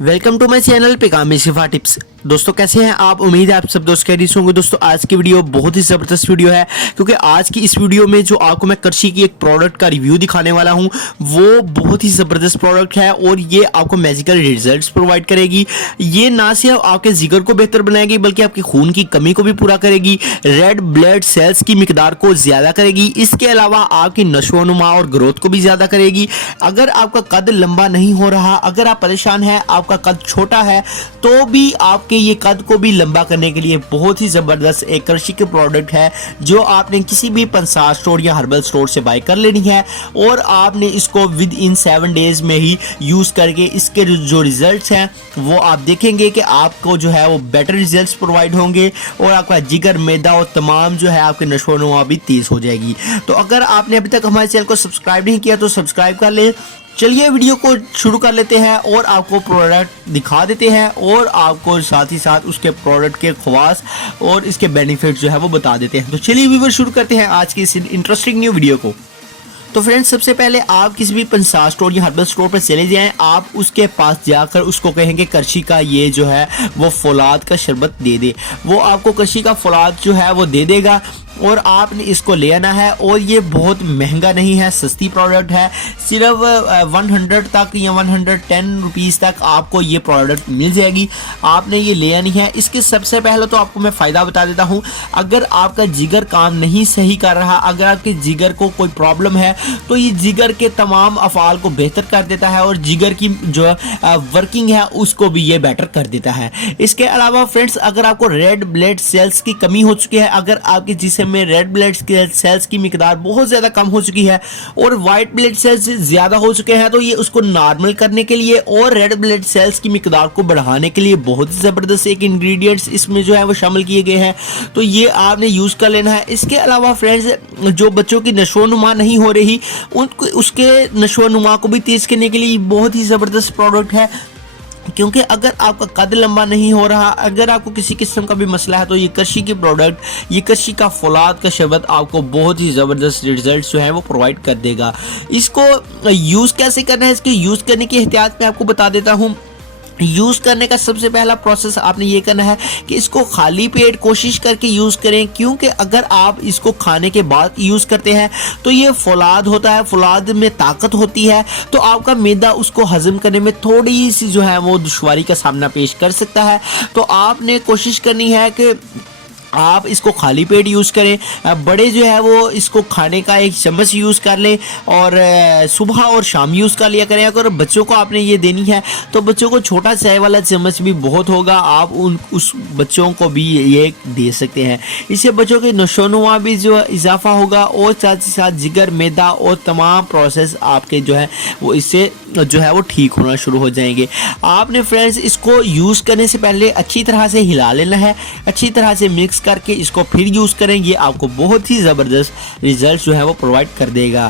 Welcome to my channel पिकामी Shifa tips. दोस्तों कैसे हैं आप? उम्मीद है आप सब दोस्त कैसे होंगे। दोस्तों आज की वीडियो बहुत ही ज़बरदस्त वीडियो है, क्योंकि आज की इस वीडियो में जो आपको मैं कृषि की एक प्रोडक्ट का रिव्यू दिखाने वाला हूं वो बहुत ही ज़बरदस्त प्रोडक्ट है और ये आपको मैजिकल रिजल्ट्स प्रोवाइड करेगी। ये ना सिर्फ आपके जिगर को बेहतर बनाएगी बल्कि आपकी खून की कमी को भी पूरा करेगी, रेड ब्लड सेल्स की मिकदार को ज़्यादा करेगी। इसके अलावा आपकी नशोनुमा और ग्रोथ को भी ज़्यादा करेगी। अगर आपका कद लंबा नहीं हो रहा, अगर आप परेशान हैं, आपका कद छोटा है, तो भी आपके ये कद को भी लंबा करने के लिए बहुत ही ज़बरदस्त एक कृषि के प्रोडक्ट है जो आपने किसी भी पंसार स्टोर या हर्बल स्टोर से बाय कर लेनी है और आपने इसको विद इन 7 डेज में ही यूज़ करके इसके जो रिजल्ट्स हैं वो आप देखेंगे कि आपको जो है वो बेटर रिजल्ट्स प्रोवाइड होंगे और आपका जिगर, मैदा और तमाम जो है आपके नशोनुमा भी तेज़ हो जाएगी। तो अगर आपने अभी तक हमारे चैनल को सब्सक्राइब नहीं किया तो सब्सक्राइब कर लें। चलिए वीडियो को शुरू कर लेते हैं और आपको प्रोडक्ट दिखा देते हैं और आपको साथ ही साथ उसके प्रोडक्ट के ख्वास और इसके बेनिफिट जो है वो बता देते हैं। तो चलिए व्यूअर शुरू करते हैं आज की इस इंटरेस्टिंग न्यू वीडियो को। तो फ्रेंड्स सबसे पहले आप किसी भी पंसार स्टोर या हर्बल स्टोर पर चले जाएं, आप उसके पास जाकर उसको कहेंगे कृषि का ये जो है वो फौलाद का शरबत दे दे। वो आपको कृषि का फौलाद जो है वो दे देगा और आपने इसको ले आना है। और ये बहुत महंगा नहीं है, सस्ती प्रोडक्ट है, सिर्फ 100 तक या 110 रुपीज़ तक आपको ये प्रोडक्ट मिल जाएगी। आपने ये ले आनी है। इसके सबसे पहले तो आपको मैं फ़ायदा बता देता हूँ। अगर आपका जिगर काम नहीं सही कर रहा, अगर आपके जिगर को कोई प्रॉब्लम है तो ये जिगर के तमाम अफ़ाल को बेहतर कर देता है और जिगर की जो वर्किंग है उसको भी ये बेटर कर देता है। इसके अलावा फ्रेंड्स अगर आपको रेड ब्लड सेल्स की कमी हो चुकी है, अगर आपके जिस्म में रेड ब्लड सेल्स की मिकदार बहुत ज़्यादा कम हो चुकी है और वाइट ब्लड सेल्स ज़्यादा हो चुके हैं, तो ये उसको नॉर्मल करने के लिए और रेड ब्लड सेल्स की मिकदार को बढ़ाने के लिए बहुत ही ज़बरदस्त एक इंग्रेडिएंट्स इसमें जो है वो शामिल किए गए हैं। तो ये आपने यूज़ कर लेना है। इसके अलावा फ्रेंड्स जो बच्चों की नशोनुमा नहीं हो रही उनको उसके नशोनुमा को भी तेज़ करने के लिए बहुत ही ज़बरदस्त प्रोडक्ट है, क्योंकि अगर आपका कद लंबा नहीं हो रहा, अगर आपको किसी किस्म का भी मसला है, तो ये कृषि की प्रोडक्ट, ये कृषि का फौलाद का शरबत आपको बहुत ही ज़बरदस्त रिजल्ट जो है वो प्रोवाइड कर देगा। इसको यूज़ कैसे करना है, इसके यूज़ करने की एहतियात मैं आपको बता देता हूँ। यूज़ करने का सबसे पहला प्रोसेस आपने ये करना है कि इसको खाली पेट कोशिश करके यूज़ करें, क्योंकि अगर आप इसको खाने के बाद यूज़ करते हैं तो ये फौलाद होता है, फौलाद में ताकत होती है, तो आपका मैदा उसको हजम करने में थोड़ी सी जो है वो दुश्वारी का सामना पेश कर सकता है। तो आपने कोशिश करनी है कि आप इसको खाली पेट यूज़ करें। बड़े जो है वो इसको खाने का एक चम्मच यूज़ कर लें और सुबह और शाम यूज़ कर लिया करें। अगर बच्चों को आपने ये देनी है तो बच्चों को छोटा चाय वाला चम्मच भी बहुत होगा, आप उस बच्चों को भी ये दे सकते हैं। इससे बच्चों के नशोनुमा भी जो इजाफा होगा और साथ ही साथ जिगर, मैदा और तमाम प्रोसेस आपके जो है वो इससे जो है वो ठीक होना शुरू हो जाएंगे। आपने फ्रेंड्स इसको यूज़ करने से पहले अच्छी तरह से हिला लेना है, अच्छी तरह से मिक्स करके इसको फिर यूज़ करें। ये आपको बहुत ही ज़बरदस्त रिजल्ट जो है वो प्रोवाइड कर देगा।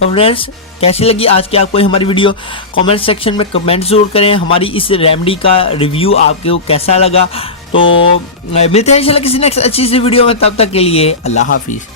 तो फ्रेंड्स कैसी लगी आज की आपको हमारी वीडियो, कमेंट सेक्शन में कमेंट ज़रूर करें। हमारी इस रेमेडी का रिव्यू आपको कैसा लगा, तो मिलते हैं इंशाल्लाह किसी नेक्स्ट अच्छी सी वीडियो में। तब तक के लिए अल्लाह हाफिज़।